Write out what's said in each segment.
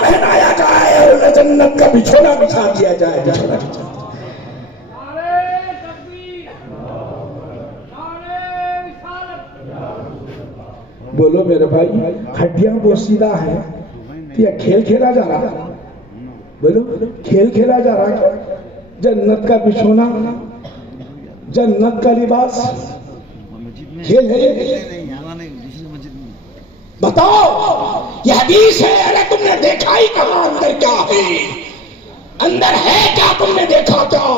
پہنایا جائے اور جنت کا بچھونا بچھا دیا جائے. بچھونا بچھا بولو میرے بھائی, ہڈیاں بوسیدہ ہیں, یا کھیل کھیلا جا رہا؟ بولو کھیل کھیلا جا رہا؟ جنت کا بچھونا, جنت کا لباس کھیل ہے؟ بتاؤ یہ حدیث ہے. ارے تم نے دیکھا ہی کہاں اندر کیا ہے؟ اندر ہے کیا؟ تم نے دیکھا کیا؟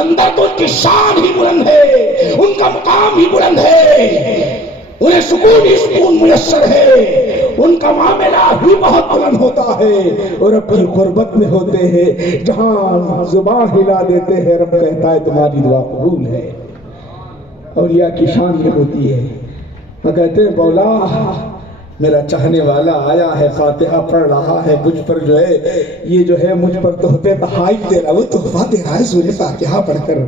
اندر تو ان کی شان ہی بلند ہے, ان کا مقام ہی بلند ہے, انہیں سکون ہی سکون میسر ہے, ان کا معاملہ ہی بہت بلند ہوتا ہے, اور رب کی قربت میں ہوتے ہیں جہاں زبان ہلا دیتے ہیں رب کہتا ہے تمہاری دعا قبول ہے. اولیاء کی شان یہ ہوتی ہے. وہ کہتے ہیں مولا میرا چاہنے والا آیا ہے, فاتحہ پڑھ رہا ہے, مجھ پر جو ہے یہ جو ہے مجھ پر تحفے تحائف دے رہا, وہ تحفہ دے رہا ہے سورہ فاتحہ پڑھ کر.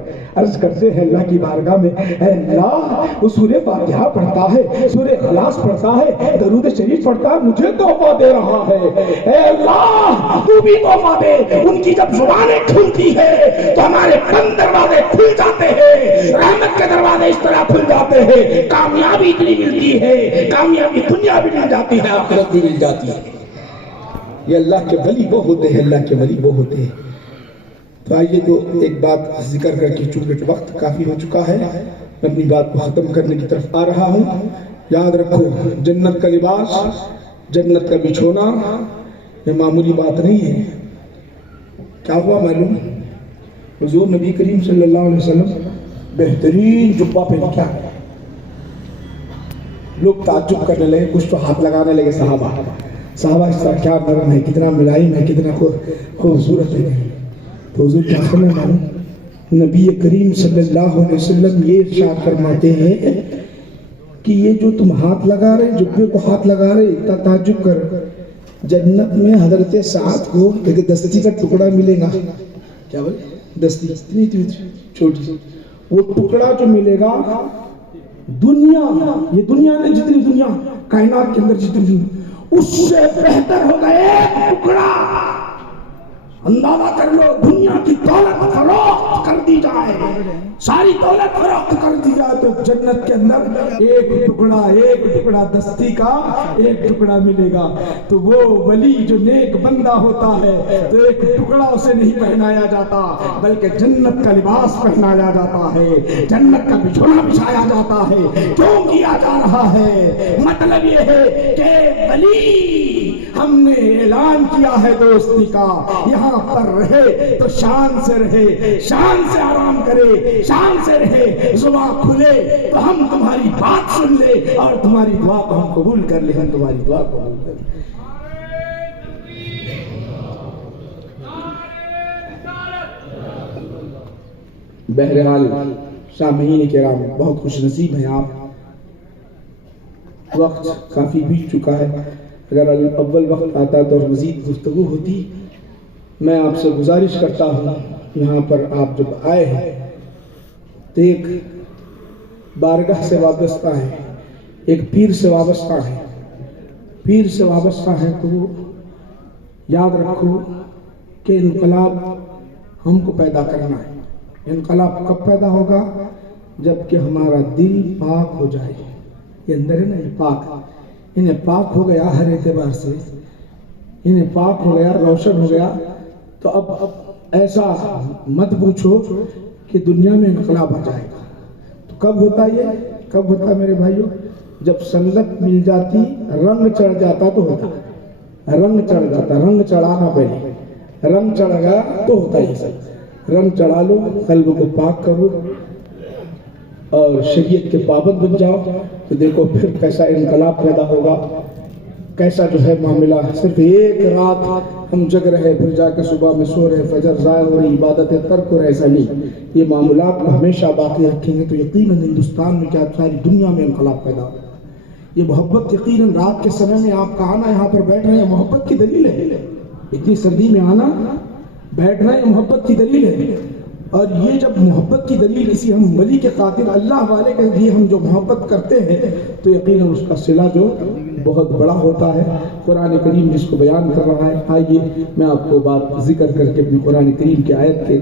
عرض کرتے ہیں اللہ کی بارگاہ میں, اے اللہ وہ سورہ فاتحہ پڑھتا ہے, سورہ اخلاص پڑھتا ہے, درود شریف پڑھتا ہے, مجھے تحفہ دے رہا ہے. اے اللہ تو بھی تحفہ دے. ان کی جب زبانیں کھلتی ہے تو ہمارے بند دروازے کھل جاتے ہیں, رحمت کے دروازے اس طرح کھل جاتے ہیں, کامیابی اتنی ملتی ہے, کامیابی دنیا بھی مل جاتی ہے, آخرت بھی مل جاتی ہے. یہ اللہ کے ولی وہ ہوتے ہیں, اللہ کے ولی وہ ہوتے ہیں. تو آئیے تو ایک بات ذکر کر کے, چونکہ وقت کافی ہو چکا ہے, میں اپنی بات کو ختم کرنے کی طرف آ رہا ہوں. یاد رکھو جنت کا لباس, جنت کا بچھونا یہ معمولی بات نہیں ہے. کیا ہوا معلوم؟ حضور نبی کریم صلی اللہ علیہ وسلم بہترین جبہ پہن کے آئے. لوگ تعجب کرنے لگے, کچھ تو ہاتھ لگانے لگے صحابہ اس طرح کیا نرم ہے, کتنا ملائم ہے, کتنا خوبصورت ہے. تو حضور کیا فرمایا معلوم؟ نبی کریم صلی اللہ علیہ وسلم یہ ارشاد فرماتے ہیں کہ یہ جو تم ہاتھ لگا رہے, جبے کو ہاتھ لگا رہے, اتنا تعجب کر, جنت میں حضرت سعد کو ایک دستی کا ٹکڑا ملے گا. کیا بولے؟ دستی اتنی چھوٹی, وہ ٹکڑا جو ملے گا دنیا, یہ دنیا نے جتنی دنیا کائنات کے اندر جتنی دنیا, اس سے بہتر ہوگا ایک ٹکڑا. اندازہ کر لو, دنیا کی دولت فروخت کر دی جائے, ساری دولت فروخت کر دی جائے تو جنت کے اندر ایک ٹکڑا دستی کا ایک ٹکڑا ملے گا. تو وہ ولی جو نیک بندہ ہوتا ہے تو ایک ٹکڑا اسے نہیں پہنایا جاتا, بلکہ جنت کا لباس پہنایا جاتا ہے, جنت کا بچھونا بچھایا جاتا ہے. کیوں کیا جا رہا ہے؟ مطلب یہ ہے کہ ولی ہم نے اعلان کیا ہے دوستی کا, یہاں پر رہے تو شان سے رہے, شان سے آرام کرے, شان سے رہے, زبان کھلے تو ہم تمہاری بات سن لے اور تمہاری دعا کو ہم قبول کر لیں, ہم تمہاری دعا کو قبول کر لیں. بہرحال سامعین کرام بہت خوش نصیب ہیں آپ, وقت کافی بیت چکا ہے. اگر اول وقت آتا تو مزید گفتگو ہوتی. میں آپ سے گزارش کرتا ہوں, یہاں پر آپ جب آئے ہیں تو ایک بارگاہ سے وابستہ ہے, ایک پیر سے وابستہ ہے. پیر سے وابستہ ہے تو یاد رکھو کہ انقلاب ہم کو پیدا کرنا ہے. انقلاب کب پیدا ہوگا؟ جب کہ ہمارا دل پاک ہو جائے. یہ اندر ہے نا, یہ پاک, انہیں پاک ہو گیا ہر اعتبار سے, انہیں پاک ہو گیا, روشن ہو گیا. تو اب ایسا مت پوچھو کہ دنیا میں انقلاب آ جائے گا. تو کب ہوتا یہ؟ کب ہوتا میرے بھائیوں؟ جب سنگت مل جاتی, رنگ چڑھ جاتا تو ہوتا. رنگ چڑھ جاتا, رنگ چڑھانا پہلے, رنگ چڑھ گیا تو ہوتا یہ سب. رنگ چڑھا لو, قلب کو پاک کرو اور شریعت کے پابند بن جاؤ تو دیکھو پھر کیسا انقلاب پیدا ہوگا, کیسا جو ہے معاملہ. صرف ایک رات ہم جگ رہے, پھر جا کے صبح میں سو رہے, فجر ضائع ہو رہی, عبادتیں ترک ہو رہے, ایسا نہیں. یہ معاملات کو ہمیشہ باقی رکھیں گے تو یقیناً ہندوستان میں کیا ساری دنیا میں انقلاب پیدا ہوگا. یہ محبت یقیناً رات کے سمے میں آپ کا آنا یہاں پر بیٹھ رہے ہیں محبت کی دلیل ہے. اتنی سردی میں آنا, بیٹھنا یہ محبت کی دلیل ہے. اور یہ جب محبت کی دلیل کسی ہم ولی کے خاطر اللہ والے کے لیے ہم جو محبت کرتے ہیں تو یقیناً اس کا صلہ جو بہت بڑا ہوتا ہے۔ قرآن کریم جس کو بیان کر رہا ہے، آئیے میں آپ کو بات ذکر کر کے اپنی قرآن کریم کی آیت کے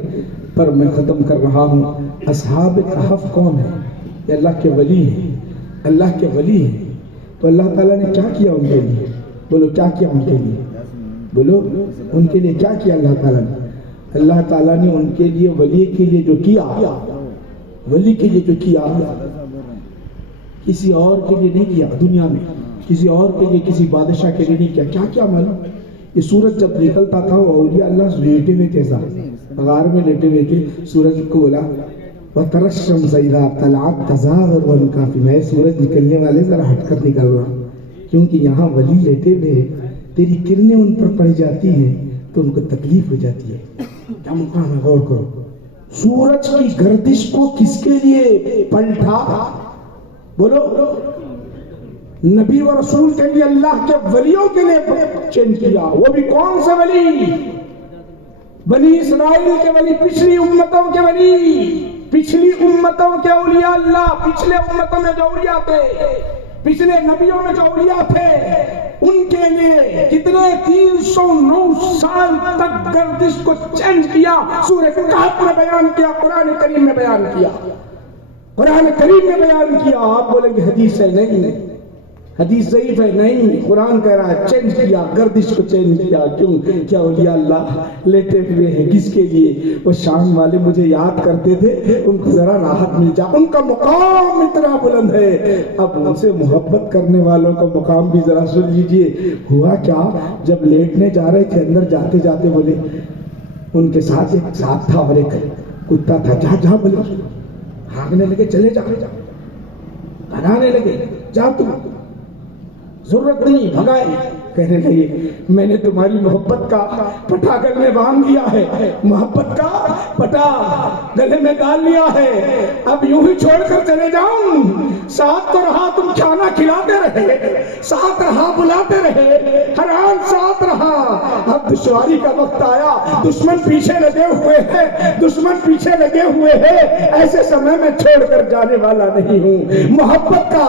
پر میں ختم کر رہا ہوں۔ اصحاب کہف کون ہے؟ یہ اللہ کے ولی ہیں، اللہ کے ولی ہیں۔ تو اللہ تعالیٰ نے کیا کیا ان کے لیے؟ بولو کیا کیا ان کے لیے؟ بولو ان کے لیے کیا کیا اللہ تعالیٰ نے؟ اللہ تعالیٰ نے ان کے لیے، ولی کے لیے جو کیا، ولی کے لیے جو کیا، کسی اور کے لیے نہیں کیا دنیا میں، کسی اور کے لیے، کسی بادشاہ کے لیے نہیں کیا۔ کیا کیا معلوم؟ یہ سورج جب نکلتا تھا وہ اولیاء اللہ لیٹے ہوئے تھے، غار میں لیٹے ہوئے تھے، سورج کو بولا وَتَرَى الشَّمْسَ إِذَا طَلَعَتْ تَزَاوَرُ عَنْ كَهْفِهِمْ، میں سورج نکلنے والے ذرا ہٹ کر نکل رہا کیونکہ یہاں ولی لیٹے ہوئے، تیری کرنیں ان پر پڑ جاتی ہیں تو ان کو تکلیف ہو جاتی ہے۔ کیا مقام ہے، غور کرو۔ سورج کی گردش کو کس کے لیے پلٹا؟ بولو نبی و رسول کے لیے، اللہ کے ولیوں کے لیے چینج کیا۔ وہ بھی کون سے ولی؟ بنی اسرائیل کے ولی، پچھلی امتوں کے ولی، پچھلی امتوں کے اولیاء اللہ، پچھلے امتوں میں جو اولیاء تھے، پچھلے نبیوں میں جو اولیاء تھے، ان کے لیے کتنے 309 سال تک گردش کو چینج کیا۔ سورہ کہف میں بیان کیا، قرآن کریم میں بیان کیا، قرآن کریم میں بیان کیا۔ آپ بولیں گے حدیث ہے، نہیں حدیث ضعیف ہے، نہیں، قرآن کہہ رہا ہے چینج کیا، گردش کو چینج کیا۔ کیوں؟ کیا اولیاء اللہ لیٹے ہوئے ہیں کس کے لیے؟ وہ شام والے مجھے یاد کرتے تھے، ان کو ذرا راحت مل جائے، ان کا مقام اتنا بلند ہے۔ اب ان سے محبت کرنے والوں کا مقام بھی ذرا سن لیجئے۔ ہوا کیا، جب لیٹنے جا رہے تھے، اندر جاتے جاتے بولے، ان کے ساتھ ایک ساتھ تھا اور ایک کتا تھا، جا جا بولے، بھاگنے لگے، چلے جا، بھگانے لگے، جا تم، ضرورت نہیں، بھگائے۔ کہنے لگے میں نے تمہاری محبت کا پٹا گلے میں باندھ لیا ہے، محبت کا پٹا گلے میں ڈال لیا ہے، اب یوں ہی چھوڑ کر چلے جاؤں؟ ساتھ تو رہا، تم کھانا کھلاتے رہے، ساتھ رہا، بلاتے رہے، حرام ساتھ رہا۔ اب دشواری کا وقت آیا، دشمن پیچھے لگے ہوئے ہیں، دشمن پیچھے لگے ہوئے ہیں، ایسے سمے میں چھوڑ کر جانے والا نہیں ہوں۔ محبت کا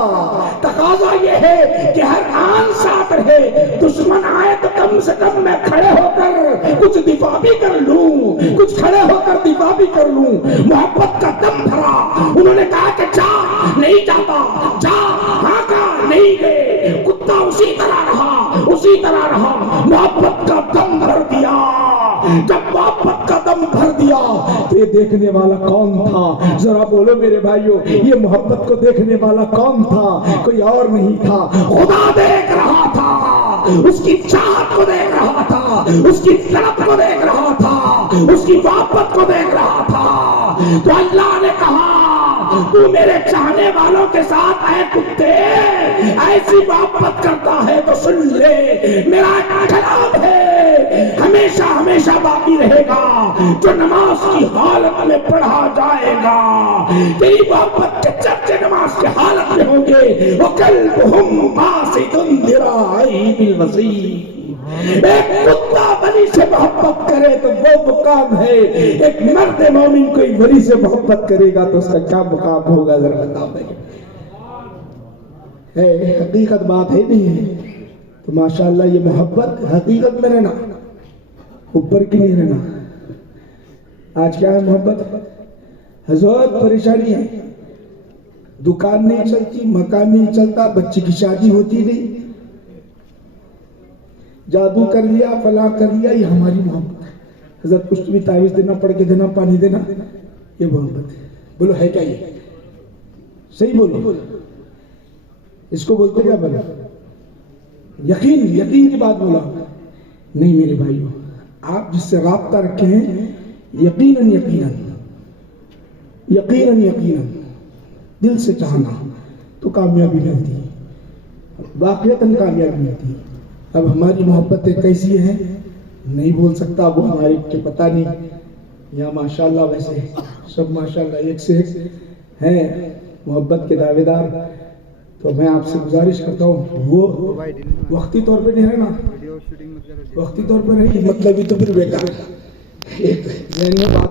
تقاضا یہ ہے کہ ہر آن ساتھ رہے، دشمن آئے تو کم سے کم میں کھڑے ہو کر کچھ دفاع بھی کر لوں، کچھ کھڑے ہو کر دفاع بھی کر لوں۔ محبت کا دم بھرا، انہوں نے کہا کہ جا، نہیں جاتا، جا، ہاں کا نہیں گئے، کتا اسی طرح رہا، اسی طرح رہا۔ محبت کا دم بھر دیا، جب محبت کا دم بھر دیا تو یہ دیکھنے والا کون تھا؟ ذرا بولو میرے بھائیو، یہ محبت کو دیکھنے والا کون تھا؟ کوئی اور نہیں تھا، خدا دیکھ رہا تھا، اس کی چاہت کو دیکھ رہا تھا، اس کی طلب کو دیکھ رہا تھا، اس کی محبت کو دیکھ رہا تھا۔ تو اللہ نے کہا تو میرے چاہنے والوں کے ساتھ اے کتے ایسی محبت کرتا ہے تو سن لے، میرا کلام ہے ہمیشہ ہمیشہ باقی رہے گا، جو نماز کی حالت میں پڑھا جائے گا۔ تیری محبت کے چرچے نماز کی حالت میں ہوں گے۔ وَقَلْبُهُمْ بَاسِطٌ ذِرَاعَيْهِ بِالْوَصِيدِ، ایک کتا ولی سے محبت کرے تو وہ مقام ہے، ایک مرد مومن کوئی ولی سے محبت کرے گا تو اس کا کیا مقام ہوگا؟ ذرا بتاؤ بھائی، حقیقت بات ہے نہیں ہے تو ماشاءاللہ یہ محبت حقیقت میں رہنا، اوپر کی نہیں رہنا۔ آج کیا ہے محبت؟ حضرت پریشانی ہے، دکان نہیں چلتی، مکان نہیں چلتا، بچی کی شادی ہوتی نہیں، جادو کر لیا، فلاں کر لیا، یہ ہماری محبت ہے۔ حضرت کچھ بھی تعویذ دینا، پڑھ کے دینا، پانی دینا، یہ محبت ہے۔ بولو ہے کیا یہ؟ صحیح بولو، اس کو بولتے کیا بنا؟ یقین، یقین کی بات بولا نہیں میرے بھائیو۔ آپ جس سے رابطہ رکھے ہیں یقیناً یقیناً یقیناً یقیناً دل سے چاہنا تو کامیابی ملتی ہے، واقعتاً کامیابی ملتی ہے۔ اب ہماری محبتیں کیسی ہیں نہیں بول سکتا، وہ ہمارے کے پتہ نہیں۔ یہاں ماشاءاللہ ویسے سب ماشاءاللہ ایک سے ایک ہیں محبت کے دعوے دار، تو میں آپ سے گزارش کرتا ہوں وہ وقتی طور پہ نہیں رہنا، وقتی طور پہ رہی مطلب ہی تو پھر بیکار ہے۔ ایک ذہن میں بات